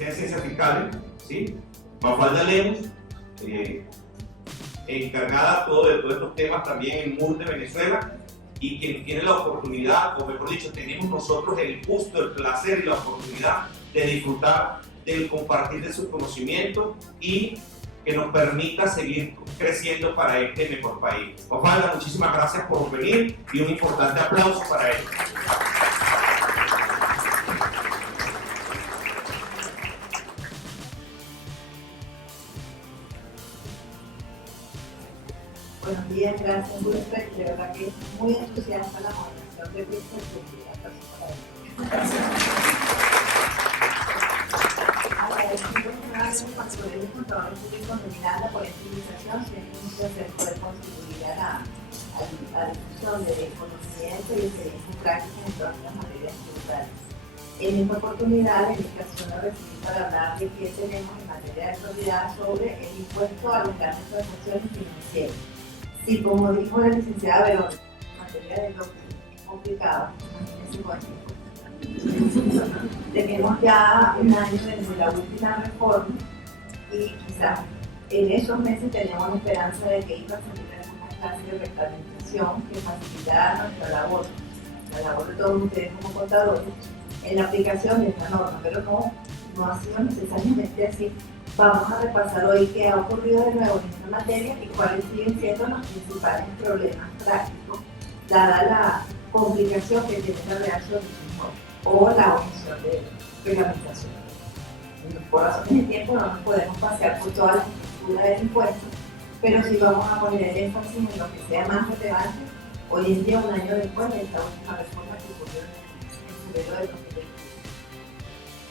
Universidad de Ciencias Fiscales, ¿sí? Mafalda Lemos, encargada de todos estos temas también en MUR de Venezuela, y quien tiene la oportunidad, o mejor dicho, tenemos nosotros el gusto, el placer y la oportunidad de disfrutar del compartir de sus conocimientos y que nos permita seguir creciendo para este mejor país. Mafalda, muchísimas gracias por venir y un importante aplauso para ella. Buenos días, gracias Wilfred, de verdad que es muy entusiasta la moderación de Wilfred. Agradecemos nuevamente al Colegio de Contadores Públicos de Miranda por esta invitación, siempre es un placer poder contribuir a la difusión de conocimiento y experiencias prácticas en todas las materias tributarias. En esta oportunidad, la invitación la recibí para hablar de qué tenemos en materia de propiedad sobre el impuesto a los grandes transacciones financieras. Sí, como dijo la licenciada Verónica, en materia de lo que es complicado, tenemos ya un año desde la última reforma y quizás en esos meses teníamos la esperanza de que iba a salir alguna clase de reglamentación que facilitará nuestra labor de todos ustedes como contadores en la aplicación de esta norma, pero no ha sido necesariamente así. Vamos a repasar hoy qué ha ocurrido de nuevo en esta materia y cuáles siguen siendo los principales problemas prácticos, dada la complicación que tiene la redacción de su o la omisión de reglamentación. Por razones de tiempo no nos podemos pasear por toda la estructura del impuesto, pero sí vamos a poner el énfasis en lo que sea más relevante hoy en día, un año después de esta última reforma que ocurrió en febrero de 2020.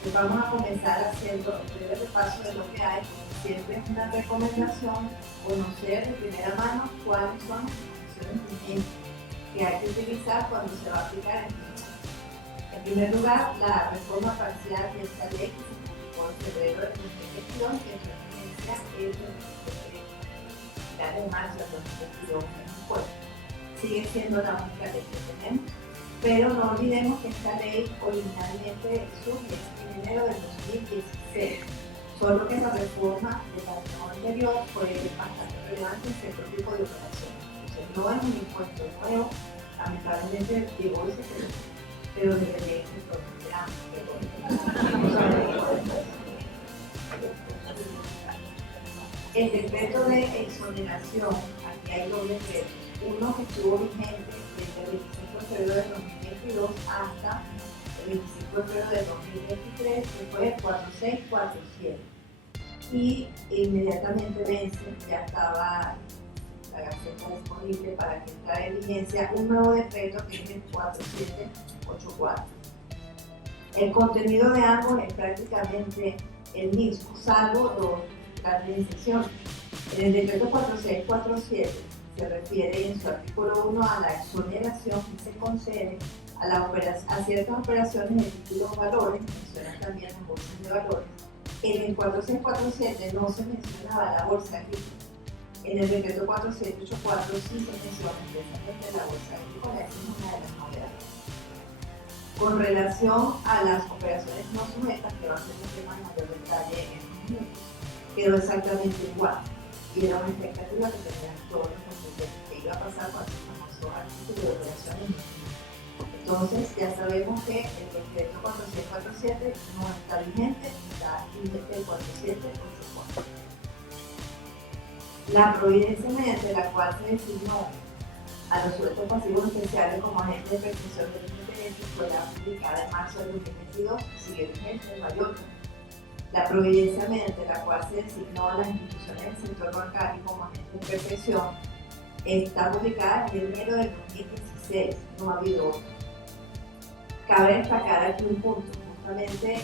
Pues vamos a comenzar haciendo un breve repaso de lo que hay. Siempre es una recomendación conocer de primera mano cuáles son las condiciones vigentes que hay que utilizar cuando se va a aplicar el mismo. En primer lugar, la reforma parcial de esta ley que se publicó en febrero de 2022, que en su vigencia es de marzo de 2022 en el pueblo. Sigue siendo la única ley que tenemos, pero no olvidemos que esta ley originalmente surge en enero de 2016, solo que la reforma del año anterior fue bastante relevante en cierto tipo de operaciones. Entonces, no es un impuesto nuevo, lamentablemente llegó y se quedó, pero debería ser todo el decreto de exoneración, aquí hay dos decretos, uno que estuvo vigente desde el 25 de febrero de 2022 hasta el 25 de febrero de 2023, que fue el 4647. Y inmediatamente vence, ya estaba la Gaceta disponible para que entrara en vigencia un nuevo decreto que es el 4784. El contenido de ambos es prácticamente el mismo, salvo dos grandes excepciones. En el decreto 4647 se refiere en su artículo 1 a la exoneración que se concede a ciertas operaciones de títulos valores, menciona también las bolsas de valores. En el 4647 no se mencionaba la bolsa agrícola. En el decreto 4784 sí se menciona precisamente la bolsa agrícola, esa es una de las novedades. Con relación a las operaciones no sujetas, que va a ser un tema de mayor detalle en unos minutos, quedó exactamente igual. Y era una expectativa que tenían todos los competentes que iba a pasar cuando se comenzó a título de operaciones. Entonces, ya sabemos que el decreto 4647 no está vigente, está vigente el 4784. La providencia mediante la cual se designó a los sujetos pasivos especiales como agentes de percepción de los intereses fue la publicada en marzo de 2022, sigue vigente, no hay otra. La providencia mediante la cual se designó a las instituciones del sector bancario como agentes de percepción está publicada en enero del 2016, no ha habido otra. Cabe destacar aquí un punto, justamente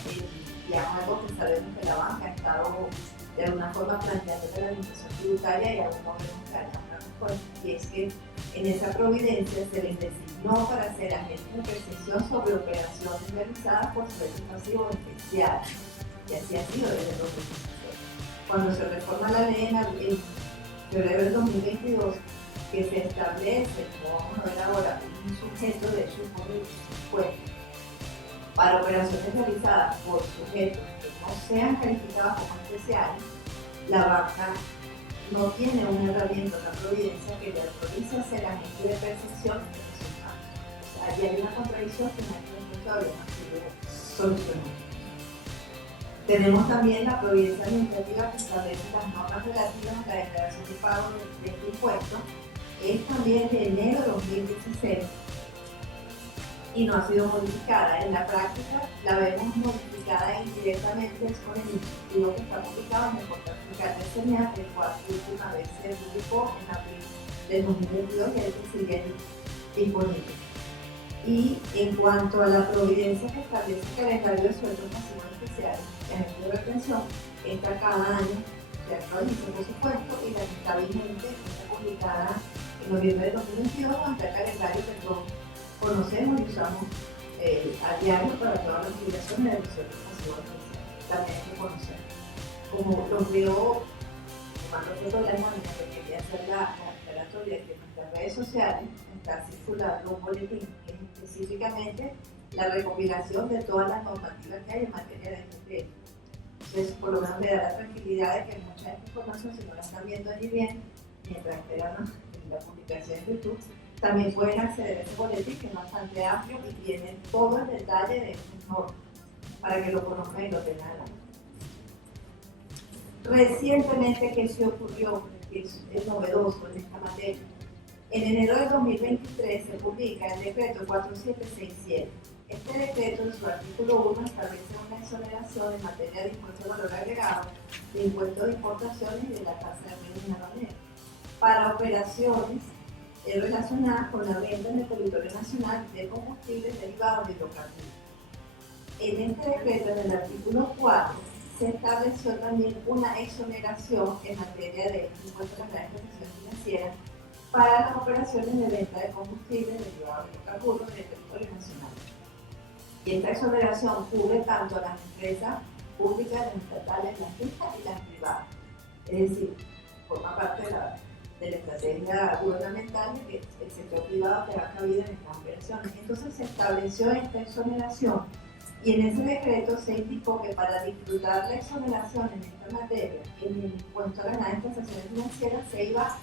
ya algo que sabemos que la banca ha estado de alguna forma planteando de la administración tributaria y aún no vemos que haya una respuesta, y es que en esa providencia se les designó para ser agentes de percepción sobre operaciones realizadas por sujetos pasivos especiales, y así ha sido desde el 2016. Cuando se reforma la ley en febrero del 2022, que se establece, como vamos a ver ahora, un sujeto de impuesto para operaciones realizadas por sujetos que no no sean calificadas como especiales, la banca no tiene una herramienta, una providencia que le autorice a ser agente de percepción de resultados. O sea, allí hay una contradicción que en este momento todavía no ha sido solucionada. Tenemos también la providencia administrativa que establece las normas relativas a la declaración de pago de este impuesto. Es también de enero de 2016 y no ha sido modificada. En la práctica la vemos modificada indirectamente con el dispositivo que está publicado en el portal fiscal del CNEA, el cual última vez se publicó en abril de 2022 y el que sigue disponible. Y en cuanto a la providencia que establece el calendario de sueldos pasivos especiales, ejemplo de retención, esta cada año se actualiza, por supuesto, y la que está vigente está publicada en noviembre de 2022, ante el calendario que todos conocemos y usamos a diario para todas las obligaciones de los sueldos pasivos especiales. También hay que conocer. Como lo veo, cuando otro problema, que quería hacer la aclaratoria que en nuestras redes sociales está circulando un boletín que es específicamente la recopilación de todas las normativas que hay en materia de empleo. Entonces, por lo menos me da la tranquilidad de que mucha de esta información, si no la están viendo allí bien, mientras esperan la publicación en YouTube, también pueden acceder a ese boletín que es bastante amplio y tiene todo el detalle de estas normas para que lo conozcan y lo tengan. Recientemente, ¿qué se ocurrió? Que es novedoso en esta materia. En enero de 2023 se publica el decreto 4767. Este decreto, en su artículo 1, establece una exoneración en materia de impuesto de valor agregado, de impuesto de importaciones y de la tasa de régimen aduanero para operaciones relacionadas con la venta en el territorio nacional de combustibles derivados de hidrocarburos. En este decreto, en el artículo 4, se estableció también una exoneración en materia de impuestos a las grandes transacciones financieras para las operaciones de venta de combustibles derivados de hidrocarburos en el territorio nacional. Y esta exoneración cubre tanto a las empresas públicas, las estatales, las fijas y las privadas. Es decir, forma parte de la estrategia gubernamental de que el sector privado tenga cabida en estas operaciones. Entonces se estableció esta exoneración y en ese decreto se indicó que para disfrutar la exoneración en esta materia, en el impuesto a las grandes transacciones financieras, se iba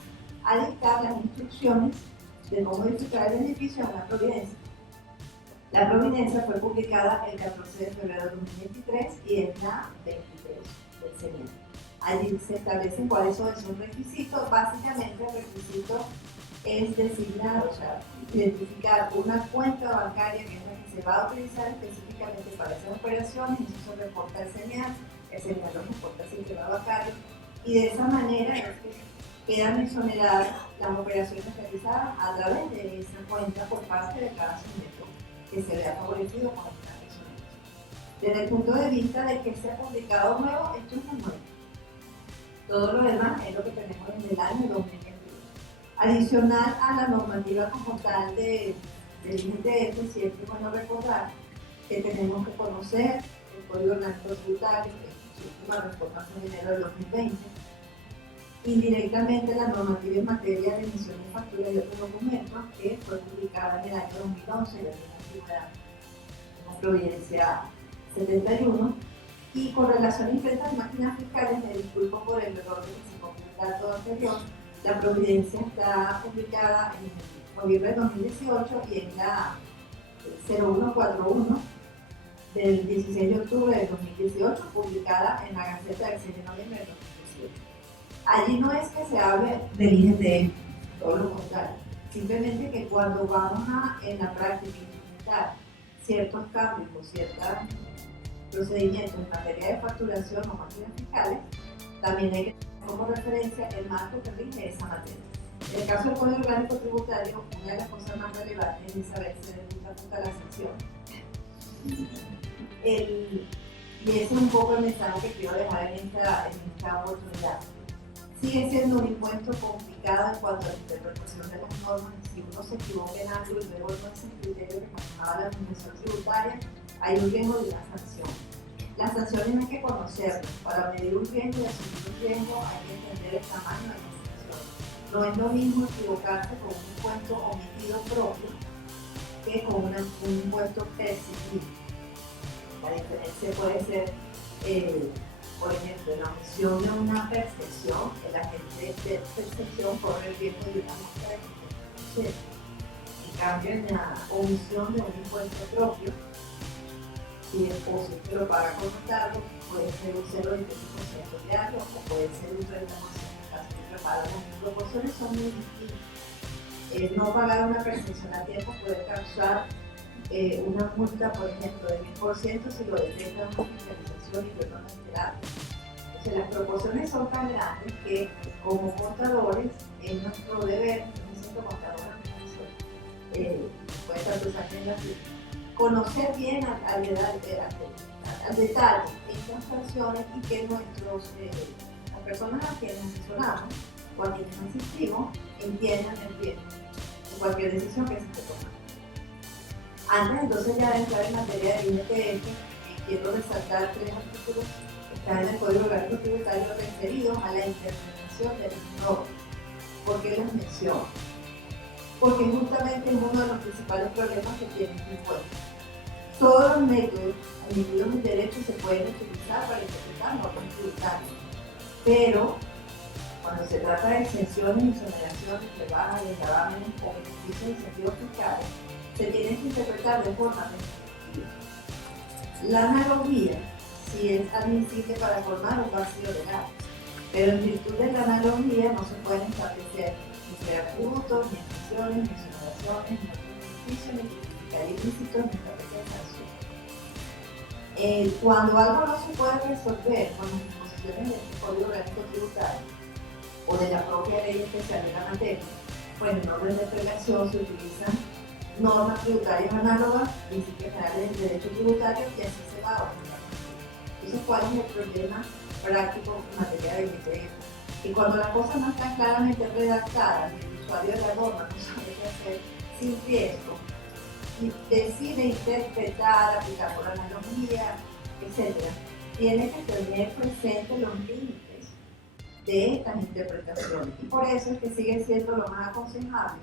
a dictar las instrucciones de cómo disfrutar el beneficio de una providencia. La providencia fue publicada el 14 de febrero de 2023 y es la 23 del CNEA. Allí se establecen cuáles son esos requisitos. Básicamente el requisito es designar, o sea, identificar una cuenta bancaria que es la que se va a utilizar específicamente para esas operaciones, y eso se reporta al CNEA, el CNEA lo reporta al sistema bancario, y de esa manera es que quedan exoneradas las operaciones realizadas a través de esa cuenta por parte de cada sujeto que se vea favorecido con esta exoneración. Desde el punto de vista de que se ha publicado nuevo, esto es muy nuevo. Todo lo demás es lo que tenemos en el año 2021. Adicional a la normativa como tal del IGTF, siempre es bueno recordar que tenemos que conocer el Código Orgánico Tributario, que es su última reforma en enero de 2020, indirectamente la normativa en materia de emisión de facturas y otros documentos, que fue publicada en el año 2011, la providencia 71, y con relación a impresas de máquinas fiscales, me disculpo por el error de que se copió el dato anterior, la providencia está publicada en noviembre de 2018 y en la 0141 del 16 de octubre de 2018, publicada en la Gaceta del 6 de noviembre de 2018. Allí no es que se hable del IGTF, todo lo contrario, simplemente que cuando vamos a, en la práctica, implementar ciertos cambios o ciertos procedimientos en materia de facturación o máquinas fiscales, también hay que tener como referencia el marco que rige esa materia. En el caso del Código Orgánico Tributario, una de las cosas más relevantes es saber si le gusta la sanción. Y ese es un poco el mensaje que quiero dejar en esta oportunidad. Sigue siendo un impuesto complicado en cuanto a la interpretación de las normas. Si uno se equivoca en algo y luego no es el criterio que manejaba la administración tributaria, hay un riesgo de una sanción. Las sanciones hay que conocerlas. Para medir un riesgo y asumir un riesgo hay que entender el tamaño de la sanción. No es lo mismo equivocarse con un impuesto omitido propio que con un impuesto percibido. La diferencia puede ser por ejemplo, la omisión de una percepción, el agente de percepción corre el riesgo de una muestra de 50%. En cambio, en la omisión de un impuesto propio, si el deposito lo paga con retardo, puede ser un 0,25% diario o puede ser un 30% casi preparado. Las proporciones son muy distintas. No pagar una percepción a tiempo puede causar una multa, por ejemplo, de 1000% si lo detecta una fiscalización y yo no me he enterado. Entonces, las proporciones son tan grandes que, como contadores, es nuestro deber, yo me siento contadora, puede estar pensando así, conocer bien al detalle estas sanciones y que las personas a quienes asesoramos o a quienes asistimos entiendan el bien de cualquier decisión que se esté tomando. Antes entonces ya de entrar en materia de INPF, quiero resaltar 3 artículos que están en el Código Orgánico Tributario referidos a la interpretación de las normas. ¿Por qué las menciono? Porque justamente es uno de los principales problemas que tiene este impuesto. Todos los métodos admitidos en derecho se pueden utilizar para interpretar normas tributarias, pero cuando se trata de exenciones, exoneraciones, rebajas, desgravámenes o beneficios de incentivos fiscales, se tienen que interpretar de forma restrictiva. La analogía sí es admisible para formar un vacío legal, pero en virtud de la analogía no se pueden establecer ni tributos, ni exenciones, ni exoneraciones, ni beneficios, ni justificar ilícitos, ni establecer sanciones. Cuando algo no se puede resolver con las disposiciones del Código Orgánico Tributario o de la propia ley especial de la materia, pues en orden de apelación se utilizan normas tributarias análogas, principios generales del derecho tributario y así se va a ordenar. Entonces, ¿cuál es el problema práctico en materia de INPF? Que cuando las cosas no están claramente redactadas y el usuario de la norma no sabe qué hacer sin riesgo y decide interpretar, aplicar por analogía, etc., tiene que tener presente los límites de estas interpretaciones. Y por eso es que sigue siendo lo más aconsejable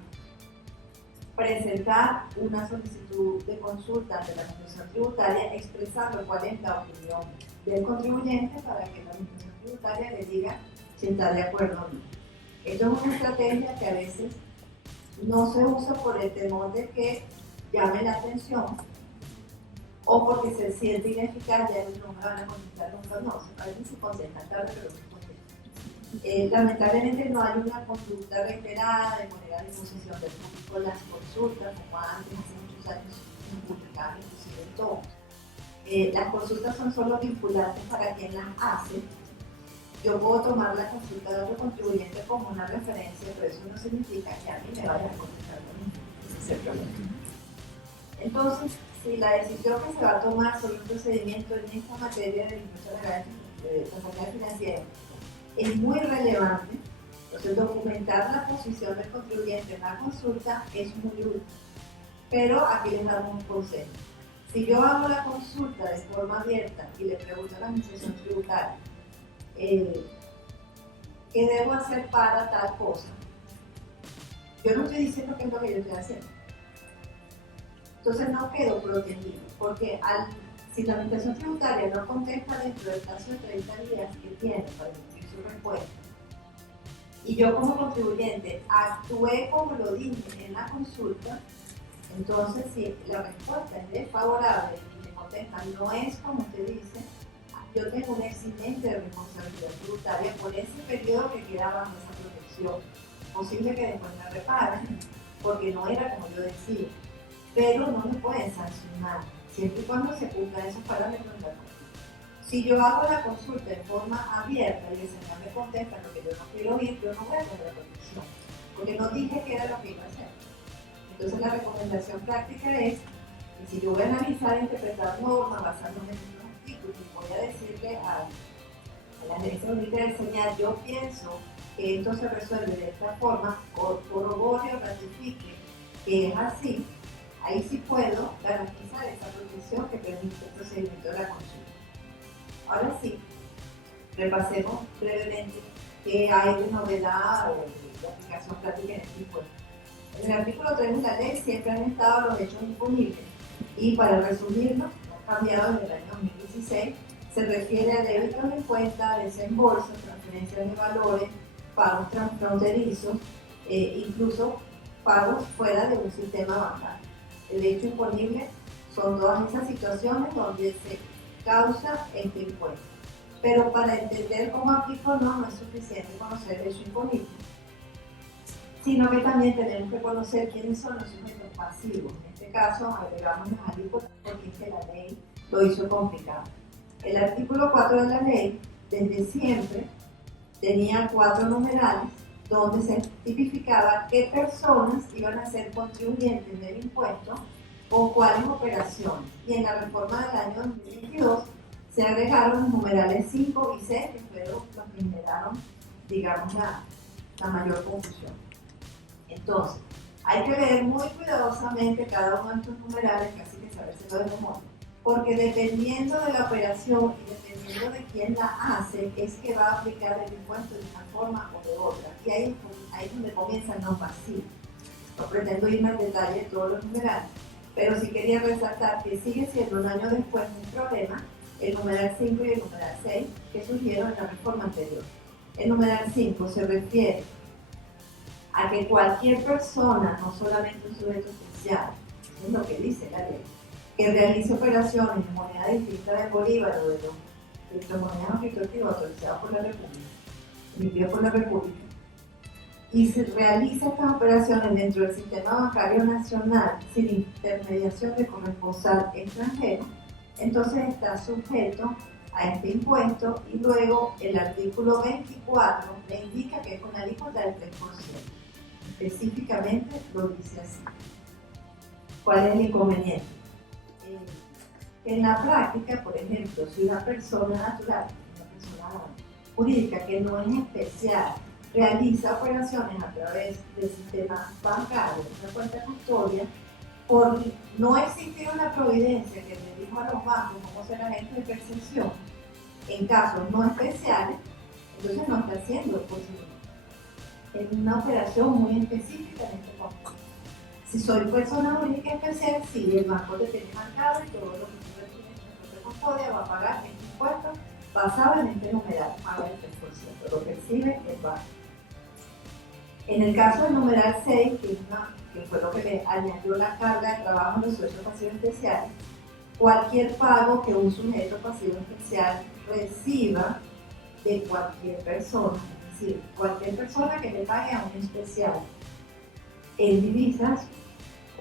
presentar una solicitud de consulta ante la Administración Tributaria expresando cuál es la opinión del contribuyente para que la Administración Tributaria le diga si está de acuerdo o no. Esto es una estrategia que a veces no se usa por el temor de que llame la atención o porque se siente ineficaz, ya no me van a contestar nunca, no, a veces se contestan tarde, pero no contestan. Lamentablemente no hay una conducta reiterada de poner a disposición del público las consultas, como antes, hace muchos años, se publicaban inclusive en todos. Las consultas son solo vinculantes para quien las hace. Yo puedo tomar la consulta de otro contribuyente como una referencia, pero eso no significa que a mí me vaya a contestar lo mismo. Ese es el problema. Entonces, si la decisión que se va a tomar sobre un procedimiento en esta materia de impuestos de responsabilidad financiera es muy relevante, entonces documentar la posición del contribuyente en la consulta es muy útil. Pero aquí les damos un consejo. Si yo hago la consulta de forma abierta y le pregunto a la Administración Tributaria ¿qué debo hacer para tal cosa? Yo no estoy diciendo qué es lo que yo estoy haciendo. Entonces no quedo protegido, porque si la Administración Tributaria no contesta dentro del plazo de 30 días que tiene para emitir su respuesta, y yo como contribuyente actué como lo dije en la consulta, entonces si la respuesta es desfavorable y me contestan no es como usted dice, yo tengo un eximente de responsabilidad tributaria por ese periodo que queda bajo esa protección. Posible que después me reparen, porque no era como yo decía, pero no me pueden sancionar, siempre y cuando se cumplan esos parámetros de la consulta. Si yo hago la consulta en forma abierta y el señor me contesta lo que yo no quiero oír, yo no voy a tener la protección, porque no dije que era lo que iba a hacer. Entonces la recomendación práctica es que si yo voy a analizar e interpretar normas basándome en unos artículos y voy a decirle a la Gerencia Jurídica del SENASA, yo pienso que esto se resuelve de esta forma, corrobore o ratifique que es así, ahí sí puedo garantizar esa protección que permite el procedimiento de la consulta. Ahora sí, repasemos brevemente qué hay de novedad o de aplicación práctica en este impuesto. En el artículo 3 de la ley siempre han estado los hechos disponibles y para resumirlo, han cambiado desde el año 2016 se refiere a débitos de cuenta, desembolsos, transferencias de valores, pagos transfronterizos, incluso pagos fuera de un sistema bancario. El hecho imponible son todas esas situaciones donde se causa este impuesto. Pero para entender cómo aplica o no es suficiente conocer el hecho imponible, sino que también tenemos que conocer quiénes son los sujetos pasivos. En este caso agregamos las alícuotas porque es que la ley lo hizo complicado. El artículo 4 de la ley, desde siempre, tenía 4 numerales donde se tipificaba qué personas iban a ser contribuyentes del impuesto o cuáles operaciones. Y en la reforma del año 2022 se agregaron los numerales 5 y 6, que fueron los que generaron, digamos, la mayor confusión. Entonces, hay que leer muy cuidadosamente cada uno de estos numerales, casi que sabérselo de memoria, porque dependiendo de la operación y dependiendo de quién la hace, es que va a aplicar el impuesto de una forma o de otra. Y ahí es donde comienzan los pasivos. No pretendo irme al detalle de todos los numerales, pero sí quería resaltar que sigue siendo un año después un problema el numeral 5 y el numeral 6 que surgieron en la reforma anterior. El numeral 5 se refiere a que cualquier persona, no solamente un sujeto especial, es lo que dice la ley, que realice operaciones en moneda distinta del bolívar o de los monedas objetivas autorizadas por la República, emitidas por la República, y se realiza estas operaciones dentro del sistema bancario nacional sin intermediación de corresponsal extranjero, entonces está sujeto a este impuesto. Y luego el artículo 24 le indica que es una alícuota del 3%. Específicamente lo dice así. ¿Cuál es el inconveniente? En la práctica, por ejemplo, si una persona natural, una persona jurídica que no es especial, realiza operaciones a través del sistema bancario, de una cuenta custodia, por no existir una providencia que le dijo a los bancos cómo ser agentes de percepción, en casos no especiales, entonces no está haciendo el posible. Es una operación muy específica en este contexto. Si soy persona jurídica especial, sí, el banco te tiene marcado y todo lo que tú recibes en la custodia va a pagar este impuesto basado en este numeral, paga el 3%, lo percibe el banco. En el caso del numeral 6, que fue lo que le añadió la carga de trabajo a los sujetos pasivos especiales, cualquier pago que un sujeto pasivo especial reciba de cualquier persona, es decir, cualquier persona que le pague a un especial en divisas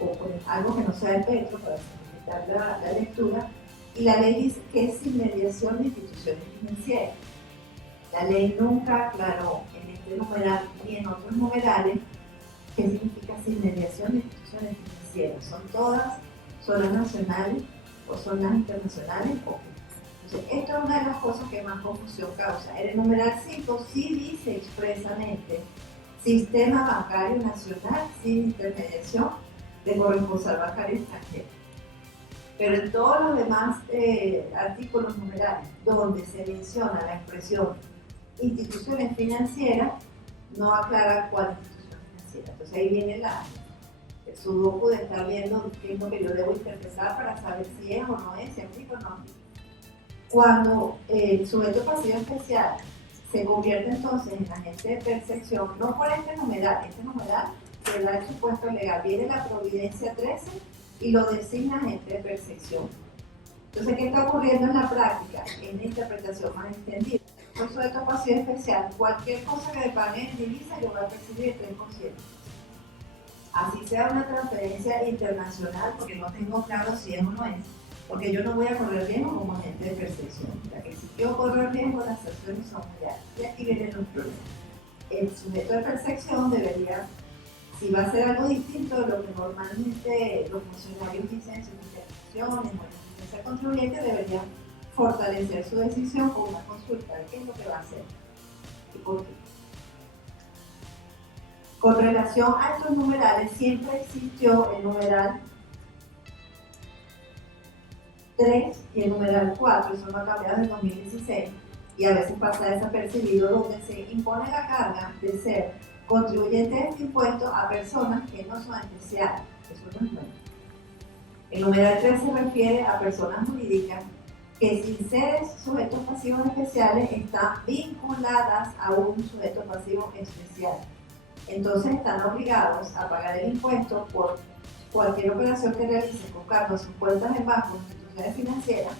o por algo que no sea de petro, para simplificar la lectura, y la ley dice que es sin mediación de instituciones financieras. La ley nunca aclaró en este numeral ni en otros numerales qué significa sin mediación de instituciones financieras. Son todas zonas nacionales o zonas internacionales o entonces, esto es una de las cosas que más confusión causa. En el numeral 5 sí dice expresamente sistema bancario nacional sin intermediación de corresponsal bancario extranjero. Pero en todos los demás artículos numerales donde se menciona la expresión instituciones financieras, no aclara cuál institución financiera. Entonces ahí viene el sudoku de estar viendo qué es lo que yo debo interpretar para saber si es o no es, si aplica o no. Cuando el sujeto pasivo especial se convierte entonces en agente de percepción, no por este numeral que da el supuesto legal, viene la Providencia 13 y lo designa agente de percepción. Entonces, ¿qué está ocurriendo en la práctica? En la interpretación más extendida. Por sujeto pasivo especial, cualquier cosa que le pague en divisa, yo voy a percibir el 3%. Así sea una transferencia internacional, porque no tengo claro si es o no es, porque yo no voy a correr riesgo como agente de percepción. Ya que si yo corro riesgo, las sanciones son muy altas. Y aquí vienen los problemas. El sujeto de percepción debería, si va a hacer algo distinto de lo que normalmente los funcionarios dicen en sus intervenciones o en la defensa contribuyente, deberían fortalecer su decisión con una consulta de qué es lo que va a hacer y por qué. Con relación a estos numerales, siempre existió el numeral 3 y el numeral 4, eso no ha cambiado desde 2016, y a veces pasa desapercibido, donde se impone la carga de ser contribuyente de este impuesto a personas que no son especiales. Eso no es bueno. El numeral 3 se refiere a personas jurídicas que sin ser sujetos pasivos especiales están vinculadas a un sujeto pasivo especial. Entonces están obligados a pagar el impuesto por cualquier operación que realicen con cargo a sus cuentas en bancos, instituciones financieras,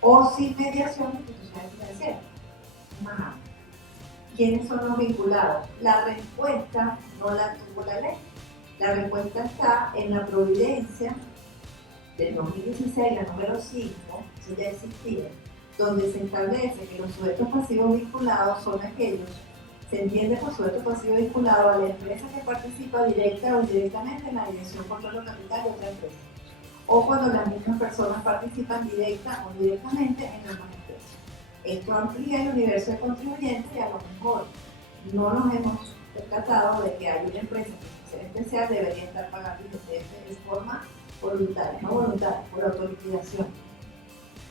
o sin mediación de instituciones financieras. Ajá. ¿Quiénes son los vinculados? La respuesta no la tuvo la ley. La respuesta está en la providencia del 2016, la número 5, eso ya existía, donde se establece que los sujetos pasivos vinculados son aquellos, se entiende por sujeto pasivo vinculado a la empresa que participa directa o indirectamente en la dirección, control o capital de otra empresa, o cuando las mismas personas participan directa o indirectamente en ambas empresas. Esto amplía el universo de contribuyentes y a lo mejor no nos hemos percatado de que hay una empresa que en especial debería estar pagando IRPF de forma voluntaria, no voluntaria, por autoliquidación.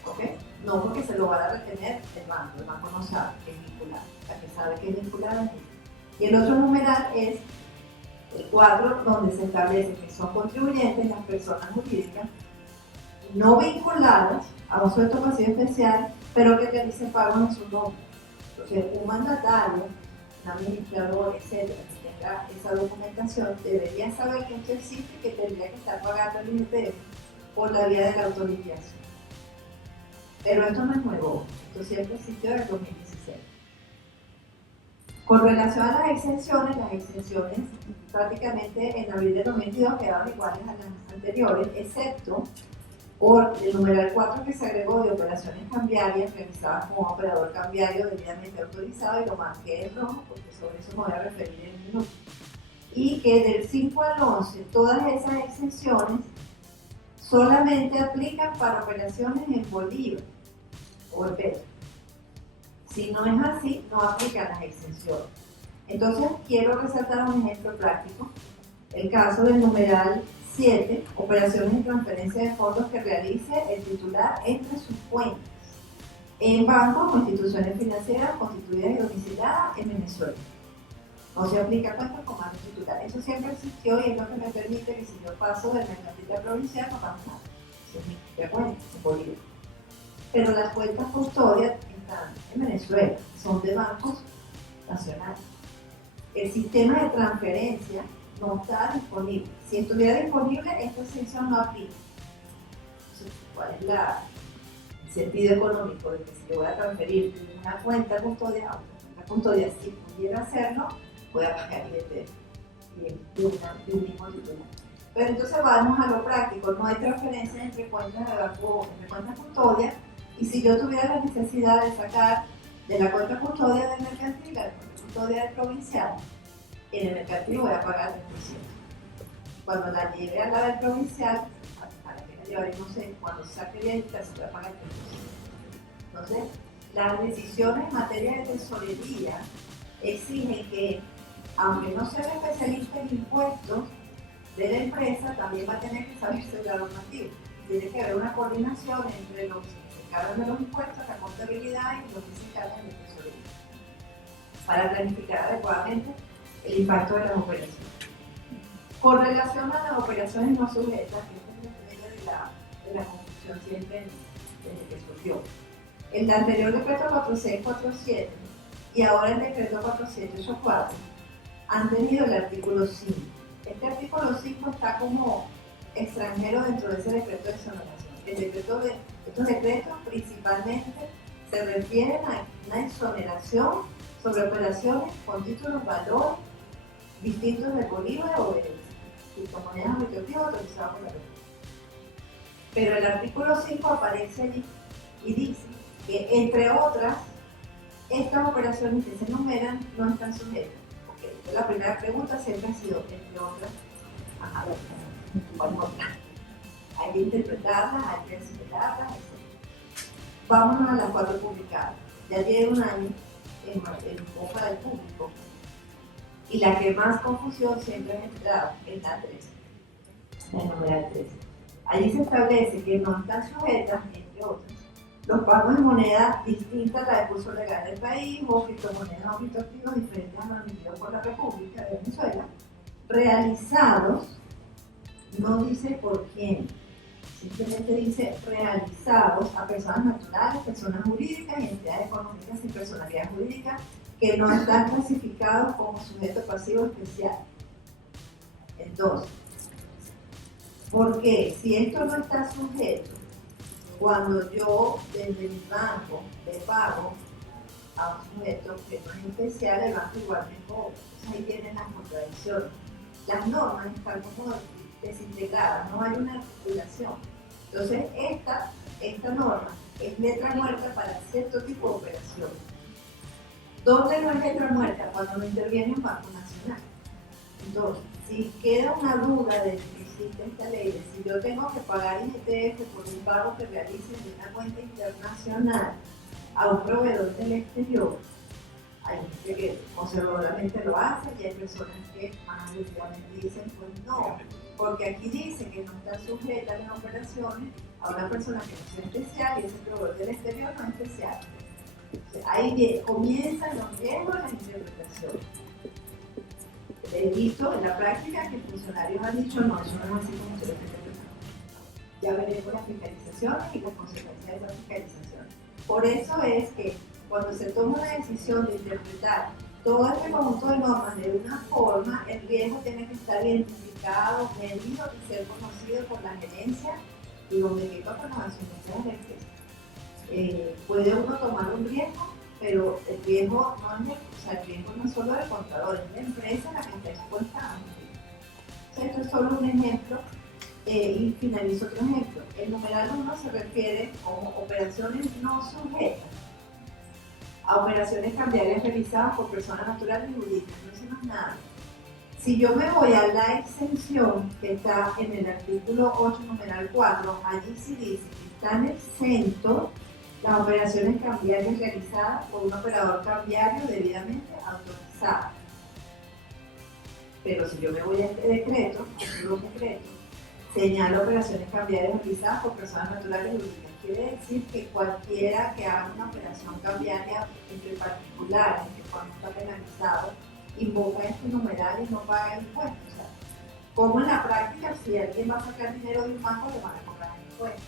¿Ok? No porque se lo van a retener el banco no sabe que es vinculado, la que sabe que es vinculado es ella. Y el otro numeral es el 4, donde se establece que son contribuyentes las personas jurídicas no vinculadas a un sujeto pasivo especial, pero que realicen pagos en su nombre. Entonces, un mandatario, un administrador, etcétera, que tenga esa documentación, debería saber que esto existe y que tendría que estar pagando el IRPF por la vía de la autoliquidación. Pero esto no es nuevo, esto siempre existió desde el 2016. Con relación a las exenciones prácticamente en abril de 2022 quedaron iguales a las anteriores, excepto por el numeral 4 que se agregó de operaciones cambiarias realizadas como operador cambiario debidamente autorizado, y lo marqué en rojo porque sobre eso me voy a referir en un minuto. Y que del 5 al 11 todas esas exenciones solamente aplican para operaciones en bolívar o en peso. Si no es así, no aplican las exenciones. Entonces, quiero resaltar un ejemplo práctico. El caso del numeral 7, operaciones de transferencia de fondos que realice el titular entre sus cuentas en bancos o instituciones financieras constituidas y domiciliadas en Venezuela. No se aplica cuentas con más de titular. Eso siempre existió y es lo que me permite que si yo paso del mercantil provincial no pasa nada. Eso es mi propia cuenta, en Bolivia. Pero las cuentas custodias están en Venezuela, son de bancos nacionales. El sistema de transferencia no está disponible. Si estuviera disponible, esta exención no aplica. Entonces, ¿cuál es el sentido económico de que si yo voy a transferir de una cuenta custodia a otra cuenta custodia, si pudiera hacerlo, voy a pagar IRPF de un mismo titular? Pero entonces vamos a lo práctico, no hay transferencia entre cuentas de banco, entre cuentas custodias, y si yo tuviera la necesidad de sacar de la cuenta custodia del mercantil a la cuenta custodia del provincial, en el mercantil voy a pagar 3%. Cuando la lleve a la del provincial, a la que la llevaré, no sé, cuando saque bien, se va a pagar 3%. Entonces, las decisiones en materia de tesorería exigen que, aunque no sea especialista en impuestos de la empresa, también va a tener que saberse de la normativa. Tiene que haber una coordinación entre los que se encargan de los impuestos, la contabilidad y los que se encargan de tesorería, para planificar adecuadamente el impacto de las operaciones. Con relación a las operaciones no sujetas, que es el medio de la confusión siempre desde que surgió. El anterior decreto 4647 y ahora el decreto 4784 han tenido el artículo 5. Este artículo 5 está como extranjero dentro de ese decreto de exoneración. Estos decretos principalmente se refieren a una exoneración sobre operaciones con títulos valores distintos de bolívar o de criptomonedas recreativas autorizadas por la ley. Pero el artículo 5 aparece allí y dice que, entre otras, estas operaciones que se enumeran no están sujetas. Okay. La primera pregunta siempre ha sido, entre otras, ¿cuál otra? Hay que interpretarlas, hay que asimilarlas, etc. Vámonos a las 4 publicadas. Ya tiene un año en boca del público. Y la que más confusión siempre ha entrado es la 13, la numeral 13. Allí se establece que no están sujetas, entre otras, los pagos en moneda distinta a la de curso legal del país o criptomonedas o criptoactivos diferentes a los emitidos por la República de Venezuela, realizados, no dice por quién, simplemente dice realizados a personas naturales, personas jurídicas y entidades económicas y personalidades jurídicas que no están clasificados como sujeto pasivo especial. Entonces, ¿por qué? Si esto no está sujeto, cuando yo desde mi banco le pago a un sujeto que no es especial, el banco igual me cobra. Entonces ahí tienen las contradicciones. Las normas están como desintegradas, no hay una articulación. Entonces esta norma es letra muerta para cierto tipo de operaciones. ¿Dónde no es letra muerta? Cuando no interviene un Banco Nacional. Entonces, si queda una duda de que existe esta ley, de si yo tengo que pagar IGTF por un pago que realice de una cuenta internacional a un proveedor del exterior, hay gente que conservadoramente lo hace y hay personas que más agresivamente dicen, pues no, porque aquí dice que no está sujeta a las operaciones a una persona que no sea especial y ese proveedor del exterior no es especial. Entonces, ahí comienzan los riesgos de las interpretaciones. He visto en la práctica que funcionarios han dicho, no, eso no es así como se lo está interpretando. Ya veremos las fiscalizaciones y las consecuencias de esas fiscalizaciones. Por eso es que cuando se toma una decisión de interpretar todo este conjunto de normas de una forma, el riesgo tiene que estar identificado, medido y ser conocido por la gerencia y los equipos con los accionistas eléctricos. Puede uno tomar un riesgo, pero el riesgo el riesgo no es solo del contador, es la empresa la que está expuesta a un riesgo. Esto es solo un ejemplo y finalizo otro ejemplo. El numeral 1 se refiere como operaciones no sujetas a operaciones cambiarias realizadas por personas naturales y jurídicas, no es más nada. Si yo me voy a la exención que está en el artículo 8, numeral 4, allí sí dice que están exentos las operaciones cambiarias realizadas por un operador cambiario debidamente autorizado. Pero si yo me voy a este decreto, señala operaciones cambiarias realizadas por personas naturales y jurídicas. Quiere decir que cualquiera que haga una operación cambiaria entre particulares, que cuando está penalizado, invoca este numeral y no paga impuestos. O sea, como en la práctica, si alguien va a sacar dinero de un banco, le van a cobrar impuestos.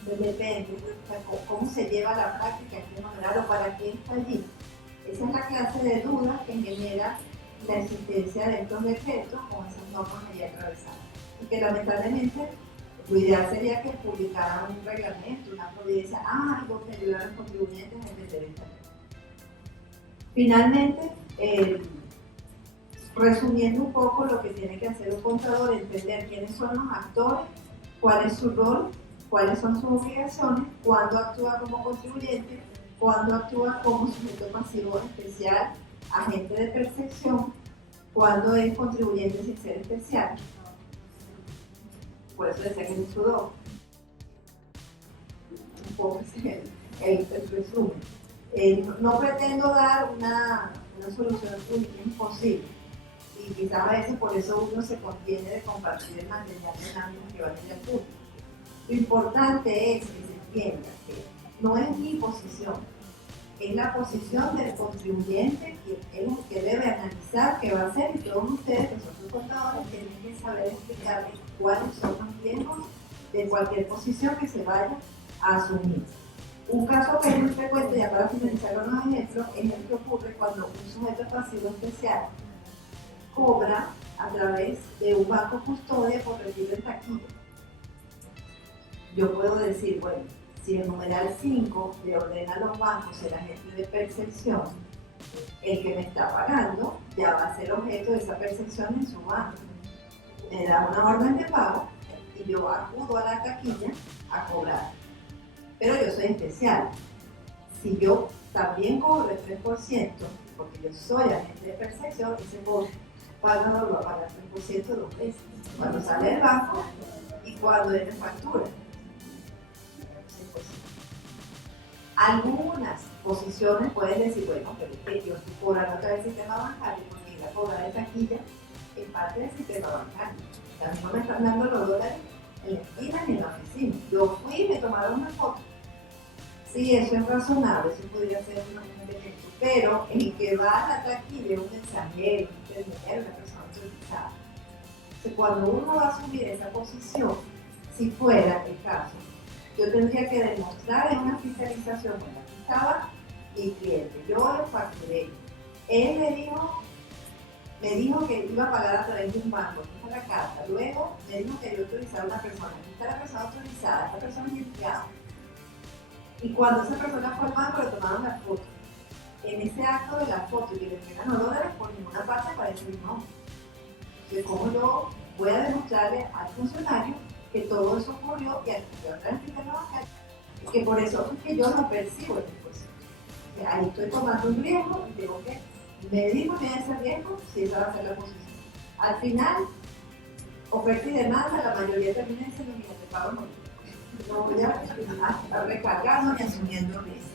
Entonces depende de cómo se lleva la práctica este numeral o para qué está allí. Esa es la clase de dudas que genera la existencia de estos decretos con esas normas allí atravesadas. Y que lamentablemente lo ideal sería que publicaran un reglamento, una providencia, algo que ayudara a los contribuyentes a entender esta ley. Finalmente, resumiendo un poco lo que tiene que hacer un contador, entender quiénes son los actores, cuál es su rol, cuáles son sus obligaciones, cuándo actúa como contribuyente, cuándo actúa como sujeto pasivo especial, agente de percepción, cuándo es contribuyente sin ser especial. Por eso decía que es un sudor. Un poco es el resumen. No pretendo dar una solución única, imposible. Y quizás a veces por eso uno se contiene de compartir el material dinámico que va a tener el público. Lo importante es que se entienda que no es mi posición, es la posición del contribuyente que es el que debe analizar qué va a hacer y todos ustedes que son sus contadores tienen que saber explicarles cuáles son los riesgos de cualquier posición que se vaya a asumir. Un caso que es muy frecuente, ya para finalizar con los ejemplos, es el que ocurre cuando un sujeto pasivo especial cobra a través de un banco custodia por retiro en taquilla. Yo puedo decir, bueno, si el numeral 5 le ordena a los bancos el agente de percepción, el que me está pagando ya va a ser objeto de esa percepción en su banco. Me da una orden de pago y yo acudo a la taquilla a cobrar. Pero yo soy especial. Si yo también cobro el 3%, porque yo soy agente de percepción, ese pagador lo va a pagar el 3% dos veces. Cuando sale del banco y cuando es de factura. Algunas posiciones pueden decir, bueno, pero es que yo estoy cobrando a través del sistema bancario porque la cobra de taquilla es parte del sistema bancario. También no me están dando los dólares en la esquina ni en la oficina. Yo fui y me tomaron una foto. Sí, eso es razonable, eso podría ser un elemento, pero el que va a la taquilla es un mensajero, un intermediario, una persona autorizada. Entonces, cuando uno va a asumir esa posición, si fuera el caso, yo tendría que demostrar en una fiscalización, bueno, aquí estaba mi cliente, yo lo facturé, él me dijo que iba a pagar a través de un banco, aquí está la carta, luego me dijo que yo autorizara a una persona, aquí está la persona autorizada, esta persona es empleado. Y cuando esa persona fue al banco le tomaron la foto. En ese acto de la foto y que le entregan los dólares, por ninguna parte aparece mi nombre. Entonces, ¿cómo yo voy a demostrarle al funcionario que todo eso ocurrió y al que el sistema bancario? Que por eso es que yo no percibo el impuesto. O sea, ahí estoy tomando un riesgo y tengo que medir bien ese riesgo si esa va a ser la posición. Al final, oferta y demanda, la mayoría termina diciendo, mira, te pago no voy a recargando ni asumiendo riesgo.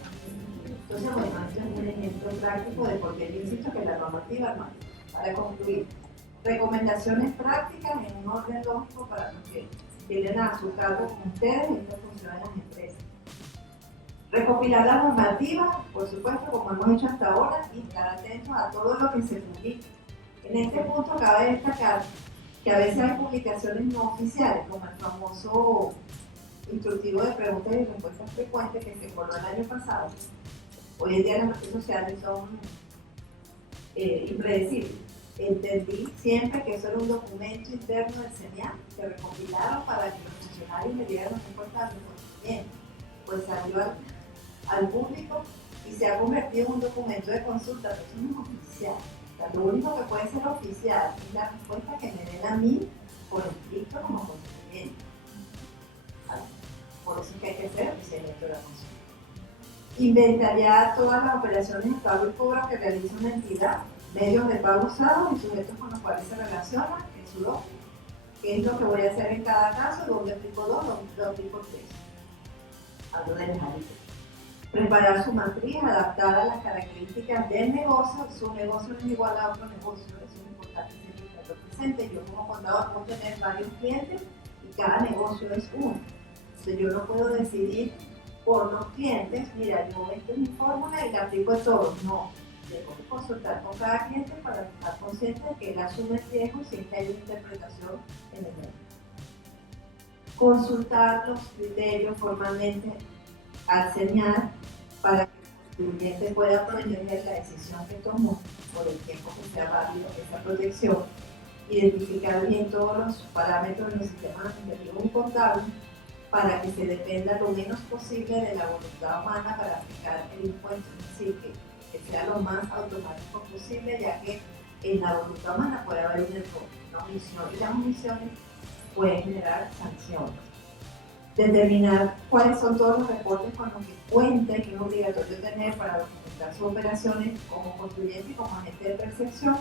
Entonces, bueno, este es un ejemplo práctico de por qué yo insisto que la normativa no. Para concluir, recomendaciones prácticas en un orden lógico para los que tienen a su cargo con ustedes y esto funciona en las empresas. Recopilar la normativa, por supuesto, como hemos hecho hasta ahora, y estar atentos a todo lo que se publica. En este punto cabe destacar que a veces hay publicaciones no oficiales, como el famoso instructivo de preguntas y respuestas frecuentes que se coló el año pasado. Hoy en día las redes sociales son impredecibles. Entendí siempre que eso era un documento interno del CENIAC que recopilaron para que los funcionarios le dieran las respuestas al reconocimiento. Pues salió al público y se ha convertido en un documento de consulta, pero eso no es oficial. O sea, lo único que puede ser oficial es la respuesta que me den a mí por escrito como consentimiento. Por eso es que hay que hacer oficialmente la consulta. Inventariar todas las operaciones de pago y cobro que realiza una entidad, medios de pago usados y sujetos con los cuales se relaciona en su lógica. ¿Qué es lo que voy a hacer en cada caso? ¿Dónde aplico 2? ¿Dónde aplico 3? Hablo de dejarito. Preparar su matriz adaptada a las características del negocio. Su negocio no es igual a otro negocio, eso es importante tenerlo presente. Yo como contador puedo tener varios clientes y cada negocio es uno. Entonces yo no puedo decidir por los clientes, mira, yo esta es mi fórmula y la aplico a todos. No, tengo que consultar con cada cliente para estar consciente de que él asume el riesgo sin que haya una interpretación en el medio. Consultar los criterios formalmente al CENIAC para que el cliente pueda proteger la decisión que tomó por el tiempo que sea válido esa protección. Identificar bien todos los parámetros de los sistemas administrativos y contables para que se dependa lo menos posible de la voluntad humana para aplicar el impuesto, es decir, que sea lo más automático posible, ya que en la voluntad humana puede haber un error, una omisión, y las omisiones pueden generar sanciones. Determinar cuáles son todos los reportes con los que cuente, que es obligatorio tener para documentar sus operaciones como contribuyente y como agente de percepción,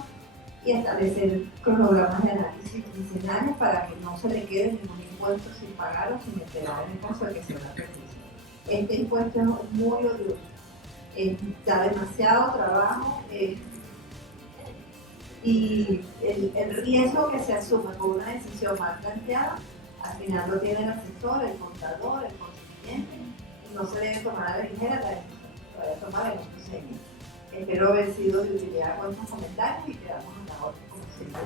y establecer cronogramas de análisis quincenales para que no se le quede ningún impuesto sin pagar o sin esperar en el caso de que sea una percepción. Este impuesto es muy odioso, da demasiado trabajo y el riesgo que se asume por una decisión mal planteada, al final lo tiene el asesor, el contador, el contribuyente, y no se debe tomar a la ligera la decisión, se debe tomar en un procedimiento. Espero haber sido de utilidad con estos comentarios y quedamos en la orden como siempre.